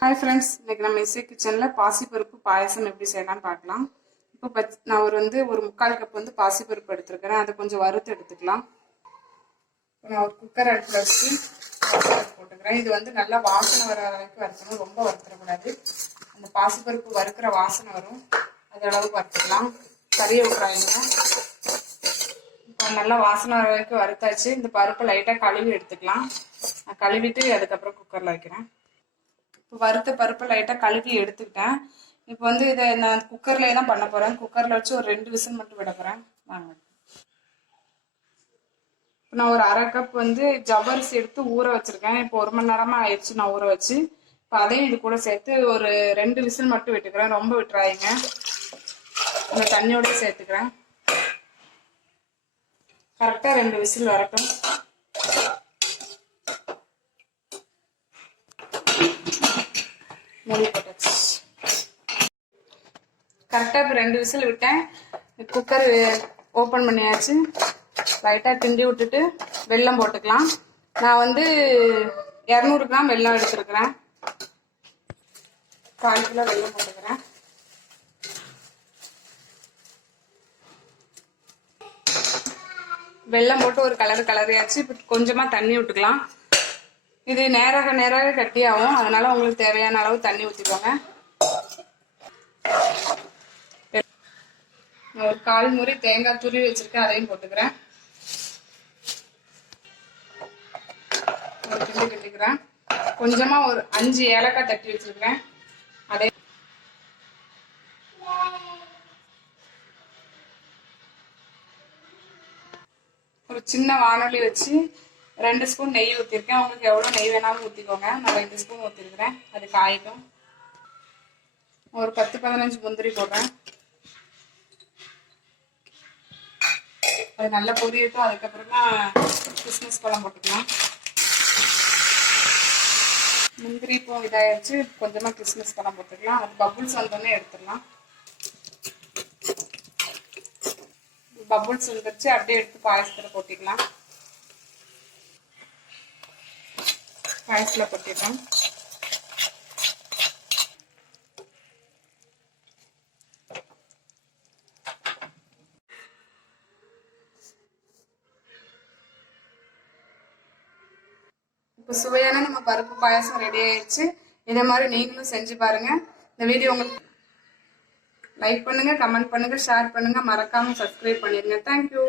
Hi friends, இன்னைக்கு நம்ம இசை கிச்சனில் பாசிப்பருப்பு பாயசம் எப்படி செய்யலாம்னு பார்க்கலாம். இப்போ நான் ஒரு 3/4 கப் பாசிப்பருப்பு எடுத்துருக்கிறேன். அதை கொஞ்சம் வறுத்து எடுத்துக்கலாம். இப்போ நான் ஒரு குக்கர் அடுப்பில் வச்சு போட்டுக்கிறேன். இது நல்லா வாசனை வர வரைக்கும் வறுக்கணும், ரொம்ப வறுத்துடக்கூடாது. அந்த பாசிப்பருப்பு வறுக்கிற வாசனை வரும், அது அளவுக்கு வறுத்துக்கலாம். கறியை விட்டுறாங்க. இப்போ நல்லா வாசனை வர வரைக்கும் வறுத்தாச்சு. இந்த பருப்பை லைட்டாக கழுவி எடுத்துக்கலாம். நான் கழுவிட்டு அதுக்கப்புறம் குக்கரில் வைக்கிறேன். இப்போ வறுத்த பருப்பை லைட்டாக கழுவி எடுத்துக்கிட்டேன். இப்போ இதை நான் குக்கர்லேயே தான் பண்ண போகிறேன். குக்கரில் வச்சு ஒரு 2 விசில் மட்டும் விட போகிறேன். வாங்க. இப்போ நான் ஒரு 1/2 கப் ஜவ்வரிசி எடுத்து ஊற வச்சுருக்கேன். இப்போ 1 மணி நேரமாக ஆயிடுச்சு நான் ஊற வச்சு. இப்போ அதையும் இது கூட சேர்த்து ஒரு 2 விசில் மட்டும் விட்டுக்கிறேன். ரொம்ப விட்டுறாயிங்க. இந்த தண்ணியோட சேர்த்துக்கிறேன். கரெக்டாக 2 விசில் வரட்டும். மூடி போட்டாச்சு. கரெக்டாக இப்போ 2 விசில் விட்டேன். குக்கர் ஓப்பன் பண்ணியாச்சு. லைட்டாக கிண்டி விட்டுட்டு வெல்லம் போட்டுக்கலாம். நான் 200 கிராம் வெல்லம் எடுத்துருக்கிறேன். 1/4 கிலோ வெல்லம் போட்டுக்கிறேன். வெல்லம் போட்டு ஒரு கலரியாச்சு. இப்போ கொஞ்சமாக தண்ணி விட்டுக்கலாம். இது நேராக கட்டியாகும், அதனால உங்களுக்கு தேவையான அளவு தண்ணி ஊற்றிக்கோங்க. ஒரு 1/4 முறி தேங்காய் துருவி வச்சிருக்கேன், அதையும் போட்டுக்கிறேன். ஒரு கிண்டு கிண்டிக்கிறேன். கொஞ்சமா ஒரு 5 ஏலக்காய் தட்டி வச்சிருக்கிறேன், அதை ஒரு சின்ன வானொலி வச்சு 2 ஸ்பூன் நெய் ஊற்றிருக்கேன். உங்களுக்கு எவ்வளோ நெய் வேணாலும் ஊற்றிக்கோங்க. நான் 2 ஸ்பூன் ஊற்றிருக்கிறேன். அது காய்க்கும். ஒரு 10-15 முந்திரி போடுறேன். அது நல்லா பொரியட்டும். அதுக்கப்புறமா கிஸ்மிஸ் பழம் போட்டுக்கலாம். முந்திரி இப்போ இதாகிடுச்சு. கொஞ்சமாக கிஸ்மிஸ் பழம் போட்டுக்கலாம். அது பபுள்ஸ் வந்தோடனே எடுத்துடலாம். பபுள்ஸ் வந்துருச்சு, அப்படியே எடுத்து பாயசத்தில் போட்டிக்கலாம். பாயசத்தில் போட்டிடலாம். இப்போ சுவையான நம்ம பருப்பு பாயசம் ரெடி ஆயிடுச்சு. இதே மாதிரி நீங்களும் செஞ்சு பாருங்க. இந்த வீடியோ உங்களுக்கு லைக் பண்ணுங்க, கமெண்ட் பண்ணுங்க, ஷேர் பண்ணுங்க, மறக்காம சப்ஸ்கிரைப் பண்ணிருங்க. தேங்க்யூ.